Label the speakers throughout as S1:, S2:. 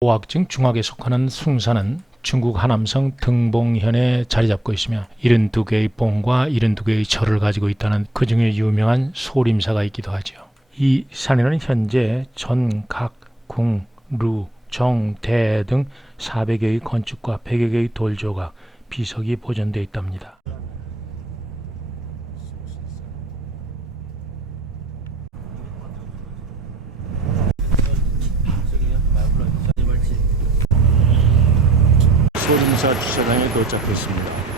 S1: 오악증 중학에 속하는 숭산은 중국 하남성 등봉현에 자리 잡고 있으며 72개의 봉과 72개의 절을 가지고 있다는 그 중에 유명한 소림사가 있기도 하죠. 이 산에는 현재 전, 각, 궁, 루, 정, 대 등 400여의 건축과 100여 개의 돌조각, 비석이 보존되어 있답니다. 소림사 주차장에 도착했습니다.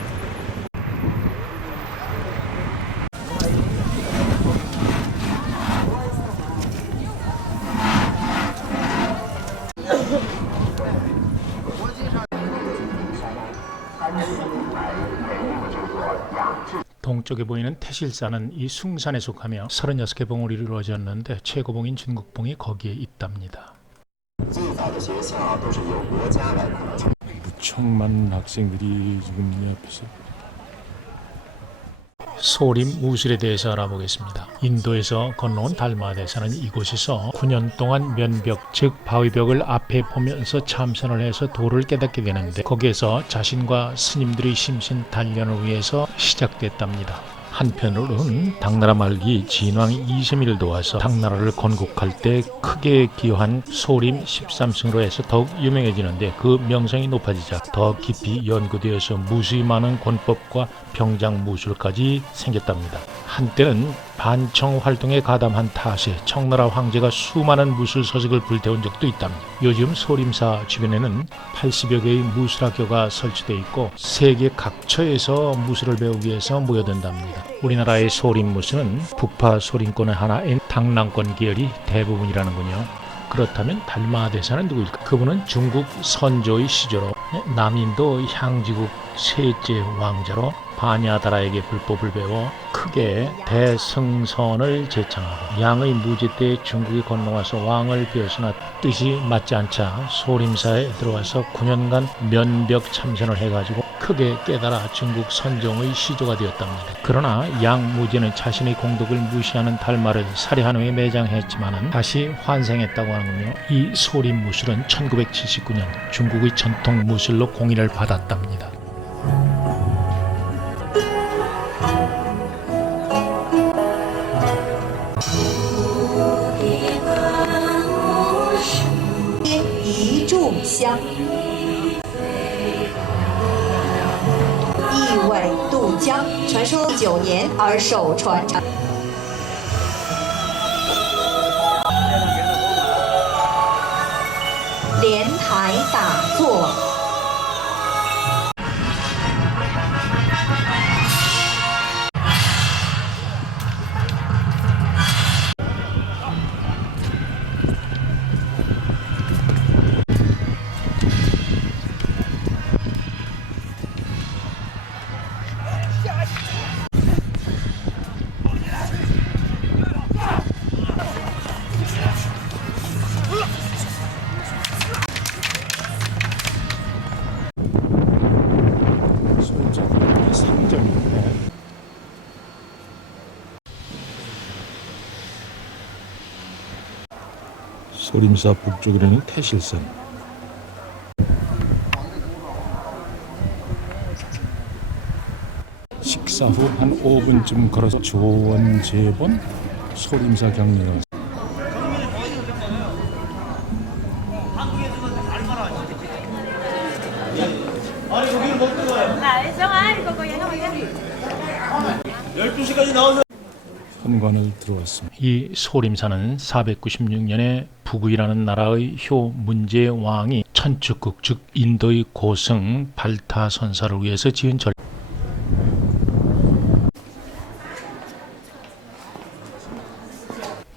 S1: 동쪽에 보이는 태실산은 이 숭산에 속하며 36개 봉으로 이루어졌는데 최고봉인 중국봉이 거기에 있답니다. 무척 많은 학생들이 지금 내 앞에서 소림 우슬에 대해서 알아보겠습니다. 인도에서 건너온 달마에 사는 이곳에서 9년 동안 면벽 즉 바위벽을 앞에 보면서 참선을 해서 도를 깨닫게 되는데 거기에서 자신과 스님들의 심신 단련을 위해서 시작됐답니다. 한편으로는 당나라 말기 진왕 이세미를 도와서 당나라를 건국할 때 크게 기여한 소림 13승으로 해서 더욱 유명해지는데 그 명성이 높아지자 더 깊이 연구되어서 무수히 많은 권법과 병장 무술까지 생겼답니다. 한때는 반청 활동에 가담한 탓에 청나라 황제가 수많은 무술 서식을 불태운 적도 있답니다. 요즘 소림사 주변에는 80여 개의 무술학교가 설치되어 있고 세계 각처에서 무술을 배우기 위해서 모여든답니다. 우리나라의 소림 무술은 북파 소림권의 하나인 당랑권 계열이 대부분이라는군요. 그렇다면 달마대사는 누구일까? 그분은 중국 선조의 시조로 남인도 향지국 셋째 왕자로 바냐다라에게 불법을 배워 크게 대승선을 제창하고 양의 무제 때 중국에 건너와서 왕을 비었으나 뜻이 맞지 않자 소림사에 들어와서 9년간 면벽 참선을 해가지고 크게 깨달아 중국 선종의 시조가 되었답니다. 그러나 양 무제는 자신의 공덕을 무시하는 달마를 살해한 후에 매장했지만은 다시 환생했다고 하는군요. 이 소림 무술은 1979년 중국의 전통 무술로 공인을 받았답니다.
S2: “炷香”，一苇渡江。传说九年而守传承。莲台打坐。
S1: 소림사 북쪽에는 태실산 식사 후 한 5분쯤 걸어서 소림사
S3: cô vậy nó vậy
S4: 12시까지 나오세요.
S1: 현관을 들어왔습니다. 이 소림사는 496년에 북의라는 나라의 효 문제 왕이 천축국 즉 인도의 고승 발타 선사를 위해서 지은 절.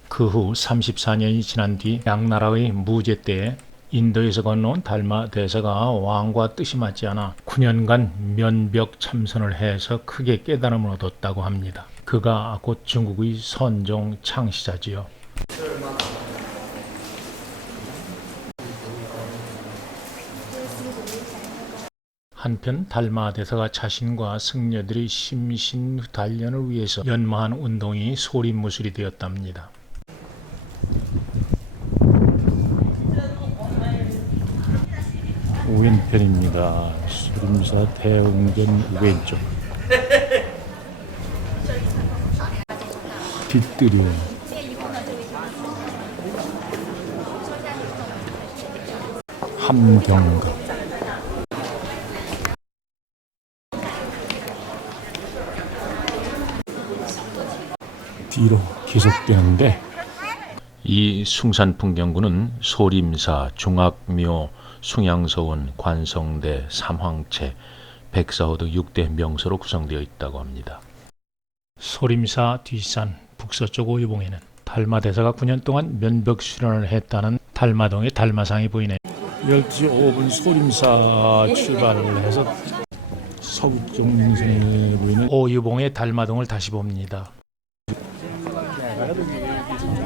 S1: 그 후 34년이 지난 뒤 양나라의 무제 때 인도에서 건너온 달마 대사가 왕과 뜻이 맞지 않아 9년간 면벽 참선을 해서 크게 깨달음을 얻었다고 합니다. 그가 곧 중국의 선종 창시자지요. 한편 달마 대사가 자신과 승려들의 심신 단련을 위해서 연마한 운동이 소림무술이 되었답니다.
S5: 왼편입니다. 수림사 대흥전 왼쪽. 뒷뜰이 함경각 뒤로 계속되는데 이 숭산 풍경구는 소림사, 중학묘, 숭양서원, 관성대, 삼황채, 백사호 등 6대 명소로 구성되어 있다고 합니다. 소림사 뒷산 북서쪽 오유봉에는 달마대사가 9년 동안 면벽 수련을 했다는 달마동의 달마상이 보이네. 12시 5분 소림사 출발을 해서 서북쪽 능선에 보이는 오유봉의 달마동을 다시 봅니다.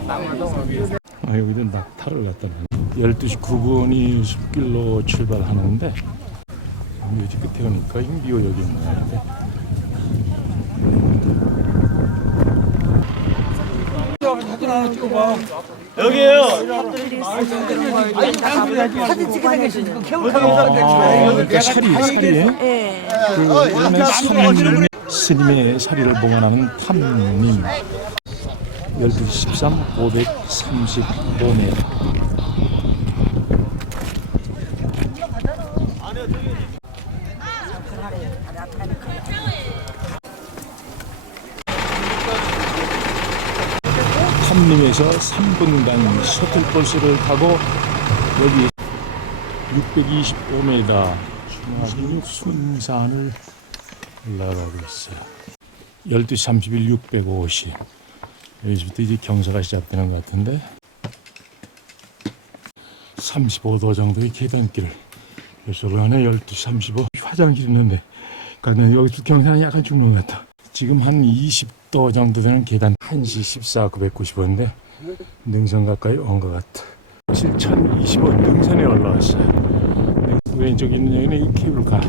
S5: 아, 여기도 낙타를 갖다 놨네. 12시 9분이 숲길로 출발하는데 여기 끝에 오니까 인비오역이 모양인데 아, 이게 사리, 사리에 그 원래 스님, 스님의 사리를 봉헌하는 탐님. 12시 13, 535m 탐림에서 3분간 셔틀버스를 타고 여기 625m 중화근 순산을 올라가고 있어요. 12시 31, 650 여기서부터 이제 경사가 시작되는 것 같은데 35도 정도의 계단길을 여기로 안에 12시 35 화장실 있는데. 그러면 여기서 경사는 약간 죽는 것 같아. 지금 한 20도 정도 되는 계단 1시 14 995인데 능선 가까이 온 것 같아 7025 능선에 올라왔어요 왼쪽에 있는 여기는 이 케이블카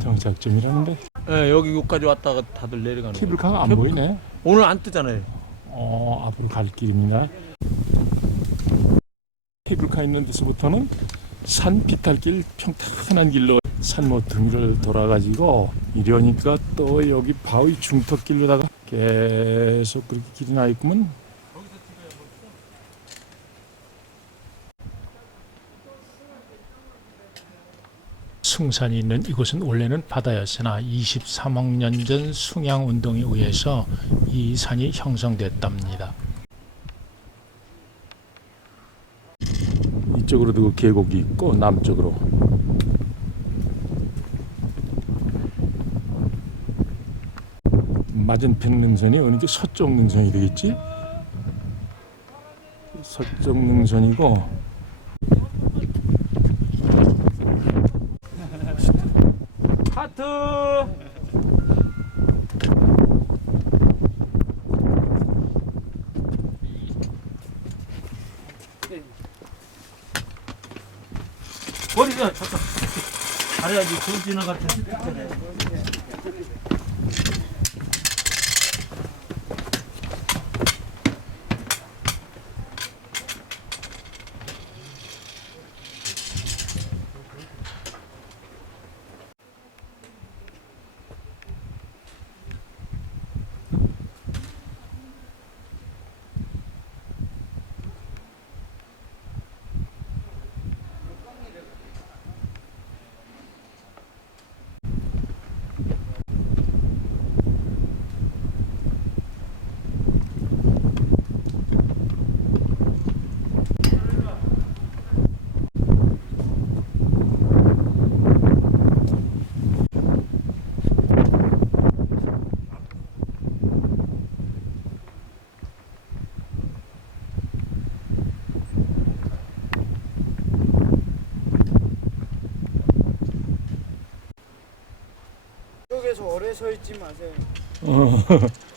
S5: 정착점이라는데
S4: 네, 여기 여기까지 왔다가 다들 내려가는.
S5: 케이블카가 안
S4: 케이블-
S5: 보이네
S4: 오늘 안 뜨잖아요.
S5: 어, 앞으로 갈 길입니다. 케이블카 있는 데서부터는 산 비탈길 평탄한 길로 산모 등을 돌아가지고 이러니까 또 여기 바위 중턱길로다가 계속 그렇게 길이 나 있구먼. 숭산이 있는 이곳은 원래는 바다였으나 23억 년 전 숭양 운동에 의해서 이 산이 형성됐답니다. 이쪽으로도 그 계곡이 있고 남쪽으로 맞은편 능선이 어느 게 서쪽 능선이 되겠지? 서쪽 능선이고
S4: 하트. 머리가 잠깐. 잘해야지 돈 지나갈 때
S6: 서 있지 마세요.
S5: 어,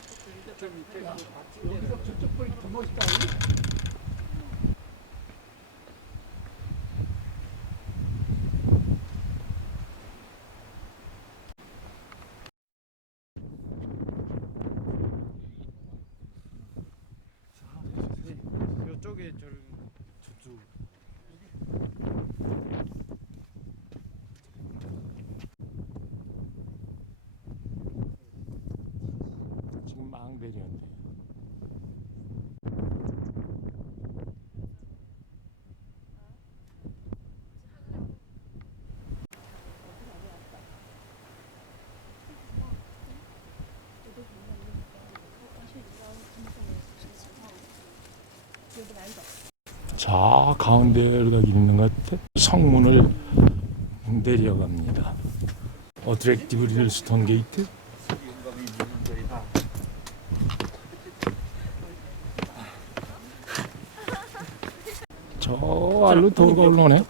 S6: 이쪽에 저 저쪽
S5: 시베리아인데. 자 가운데가 있는 것 같아. 성문을 내려갑니다. 어트랙티브 릴스턴 게이트. 저 알로 도로가 올라오네.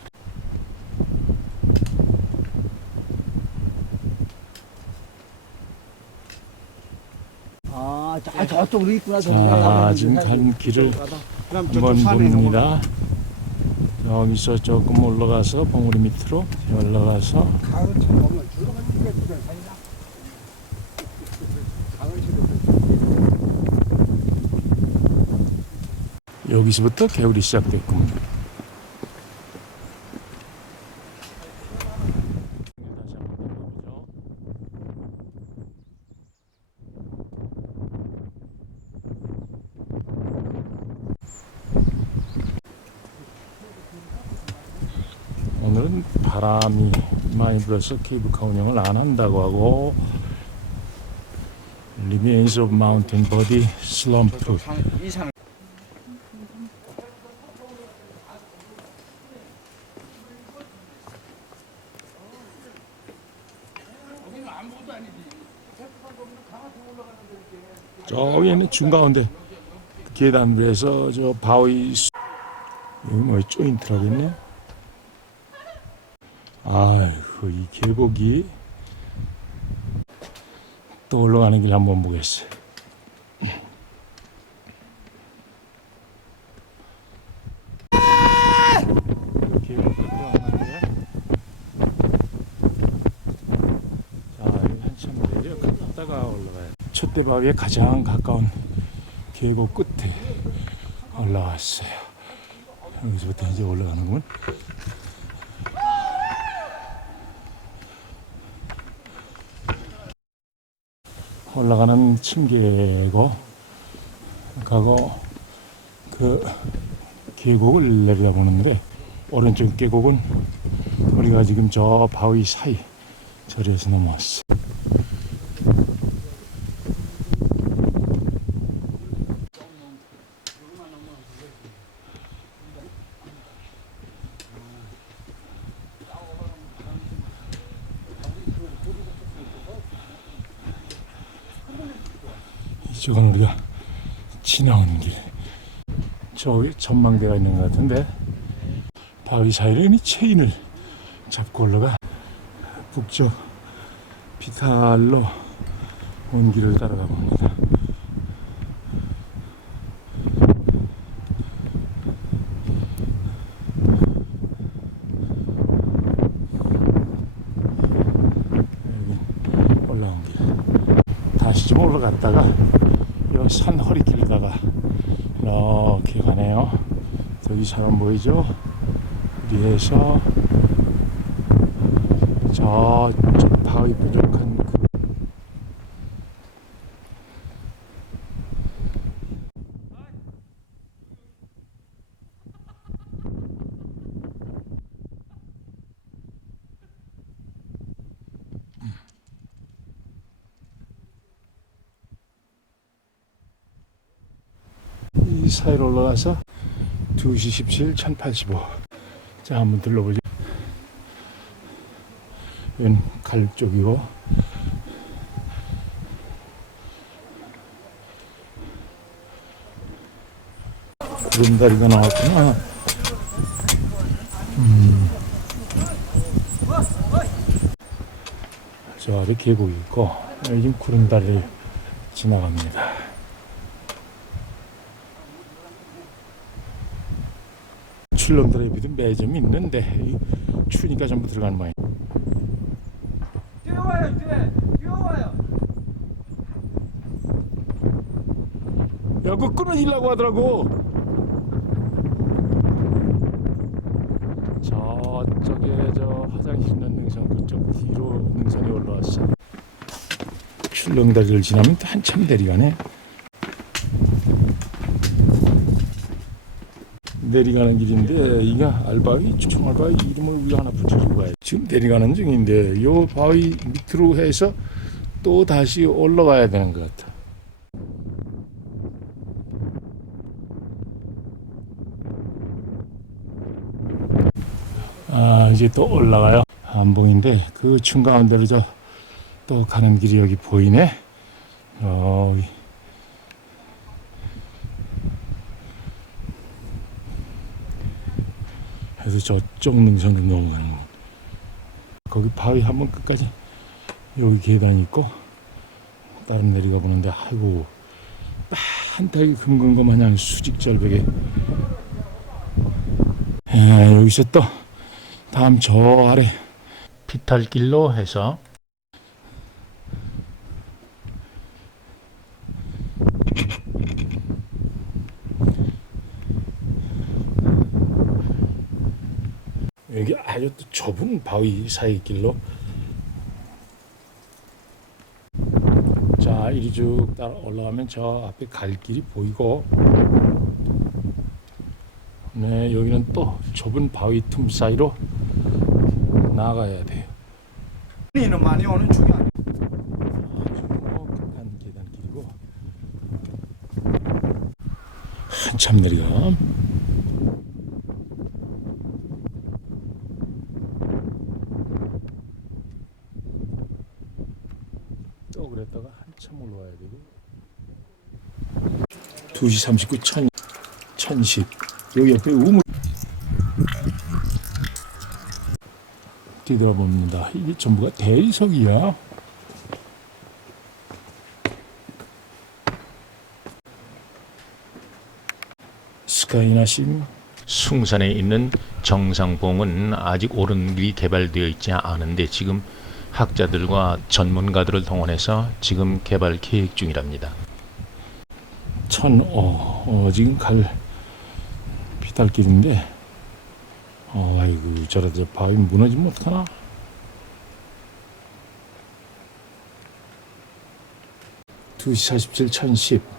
S4: 아, 저, 저쪽으로 있구나.
S5: 자 지금 간 길을
S4: 그럼
S5: 한번 봅니다. 여기서 조금 올라가서 봉우리 밑으로 올라가서 여기서부터 개울이 시작됐군요. 다시 한번 볼까보죠. 오늘은 바람이 불어서 케이블카 운영을 안 한다고 하고 Remains of Mountain Body Slump
S4: 이상
S5: 저 위에는 중가운데 계단 위에서 저 바위 수- 여기 뭐 조인트라고 있네? 아이 고이 계곡이 또 올라가는 길 한번 보겠어요 촛대바위에 가장 가까운 계곡 끝에 올라왔어요. 여기서부터 이제 올라가는군. 올라가는 층계고 가고 그 계곡을 내려다보는데 오른쪽 계곡은 우리가 지금 저 바위 사이 저리에서 넘어왔어. 이쪽은 우리가 지나온 길. 저기 전망대가 있는 것 같은데 바위 사이로 이 체인을 잡고 올라가 북쪽 비탈로 온 길을 따라가 봅니다. 여기 올라온 길. 다시 좀 올라갔다가 이 산 허리길로다가 이렇게 가네요. 저기 사람 보이죠? 위에서 저쪽 바위 뾰족한 그이 사이로 올라가서 2시 17, 1085. 자, 한번 둘러보죠. 여긴 갈 쪽이고. 구름다리가 나왔구나. 음. 저 아래 계곡이 있고, 지금 구름다리를 지나갑니다. 출렁다리에 비도 매점이 있는데 이 추우니까 전부 들어가는 모양.
S4: 뛰어와요, 뛰어. 뛰어와요.
S5: 야, 그거 끊어지려고 하더라고. 저쪽에 저 화장실 있는 능선 그쪽 뒤로 능선이 올라왔어. 출렁다리를 지나면 또 한참 내려가네. 내려가는 길인데 이게 알바위 총알바위 이름을 우리가 하나 붙여주고 가요. 지금 내려가는 중인데 요 바위 밑으로 해서 또 다시 올라가야 되는 것 같아. 아 이제 또 올라가요. 안 보이는데 그 중가운데로 저 또 가는 길이 여기 보이네. 여 해서 저쪽 능선으로 넘어가는 거. 거기 바위 한 번 끝까지 여기 계단 있고 다른 내려가 보는데 아이고 한타기 금근 거 마냥 수직 절벽에 에, 여기서 또 다음 저 아래
S1: 피탈길로 해서
S5: 여기 아주 또 좁은 바위 사이 길로? 자 이리 쭉 따라 올라가면 저 앞에 갈 길이 보이고 네 여기는 또 좁은 바위 틈 사이로 나가야 돼요.
S6: 니는 많이 오는 중이 아니야.
S5: 한 계단 길이고. 한참 내리가 또 그랬다가 한참 올라와야 되고 2시 39 천, 1010 여기 옆에 우물. 뒤돌아봅니다. 이게 전부가 대리석이야. 스카이나심.
S1: 숭산에 있는 정상봉은 아직 오른 길이 개발되어 있지 않은데 지금 학자들과 전문가들을 동원해서 지금 개발 계획 중이랍니다.
S5: 천어 어, 지금 갈 비탈길인데 어, 아이고 저라도 바위 무너지면 어떡하나? 두시 47, 1010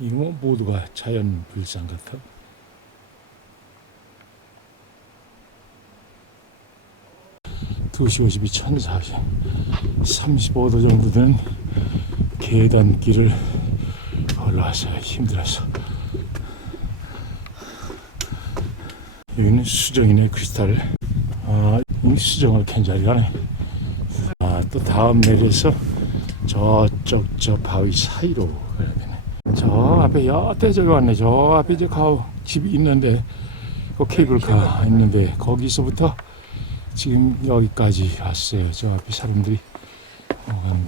S5: 이거 뭐 모두가 자연 불상 같아. 두시 52, 1040, 35도 정도 되는 계단길을 올라와서 힘들어서. 여기는 수정이네, 크리스탈. 아, 이 수정을 캔 자리가네. 아, 또 다음 내려서 저쪽 저 바위 사이로 가야 되네. 저 앞에 여태 저기 왔네. 저 앞에 이제 가 집이 있는데 그 케이블카 있는데 거기서부터 지금 여기까지 왔어요. 저 앞에 사람들이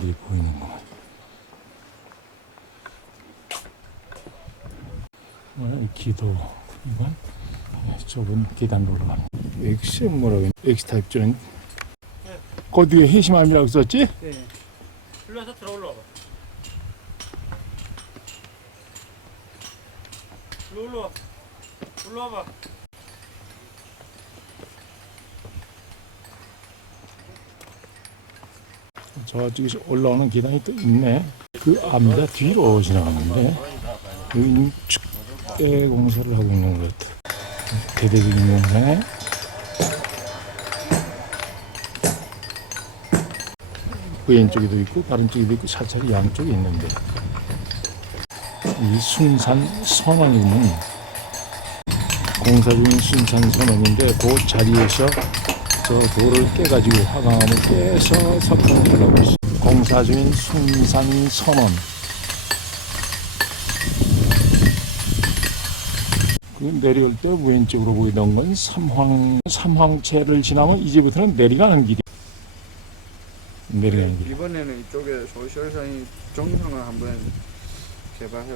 S5: 길이 보이는구만. 기도 이건 네, 좁은 계단으로 올라갑니다. X 뭐라고 했 X 타입 는 거기 뒤에 해심함이라고 썼지?
S6: 네.
S4: 일로 와서 들어 올라와봐. 일로 올라와. 올라와봐.
S5: 저쪽에서 올라오는 계단이 또 있네. 그 앞니다 뒤로 지나가는데 여기 축대 공사를 하고 있는 것 같아. 대대적인 공사네. 그 왼쪽에도 있고 다른 쪽에도 있고 사찰이 양쪽에 있는데 이 순산 선원이는 공사 중인 순산 선원인데 그 자리에서 저 돌을 깨가지고 화강암을 깨서 석탄을 하고 있어. 중인 순산 선원. 그 내려올 때 왼쪽으로 보이던 건 삼황 삼황체를 지나면 이제부터는 내려가는 길이. 내려가는 길.
S6: 이번에는 이쪽에 소셜산이 정상을 한번 개발해.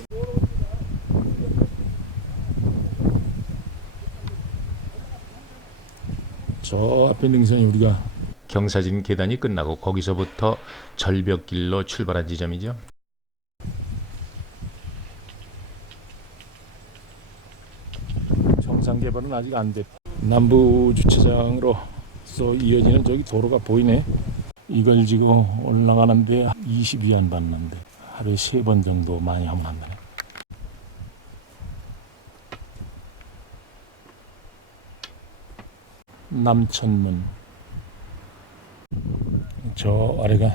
S5: 저 앞에 능선이 우리가
S1: 경사진 계단이 끝나고 거기서부터 절벽길로 출발한 지점이죠.
S5: 정상 개발은 아직 안 됐. 남부 주차장으로 또 이어지는 저기 도로가 보이네. 이걸 지고 올라가는데 20위안 받는데 하루에 세 번 정도 많이 하면 안 되네. 남천문 저 아래가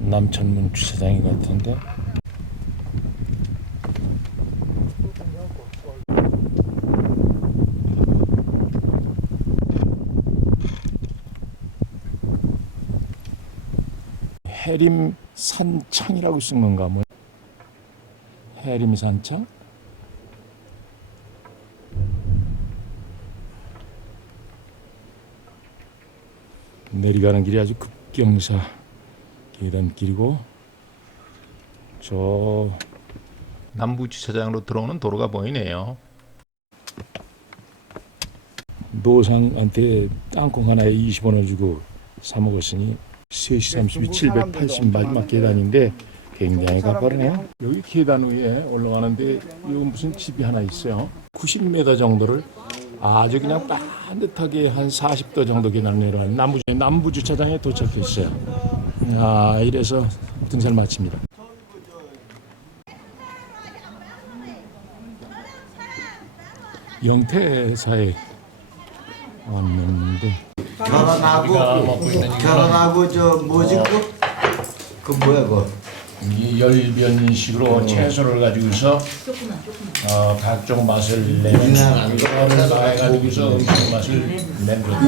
S5: 남천문 주차장이 같은데. 해림 산창이라고 쓴 건가? 뭐. 해림 산창? 내려가는 길이 아주 급 경사 계단길이고 저
S1: 남부 주차장으로 들어오는 도로가 보이네요.
S5: 노상한테 땅콩 하나에 20원을 주고 사 먹었으니 3시 32, 780 마지막 계단인데 굉장히 가파르네요. 여기 계단 위에 올라가는데 여기 무슨 집이 하나 있어요. 90m 정도를 아주 그냥 반듯하게 한 40도 정도 계단 내려가는 남부, 남부 주차장에 도착했어요. 아, 이래서 등산을 마칩니다. 영태사에 왔는데
S7: 결혼하고 결혼하고 저 뭐지 그? 그 뭐야 그거?
S5: 이 열변식으로 채소를 가지고서 어, 각종 맛을 내는 이거를 가지고서 음식 맛을 낸 거다.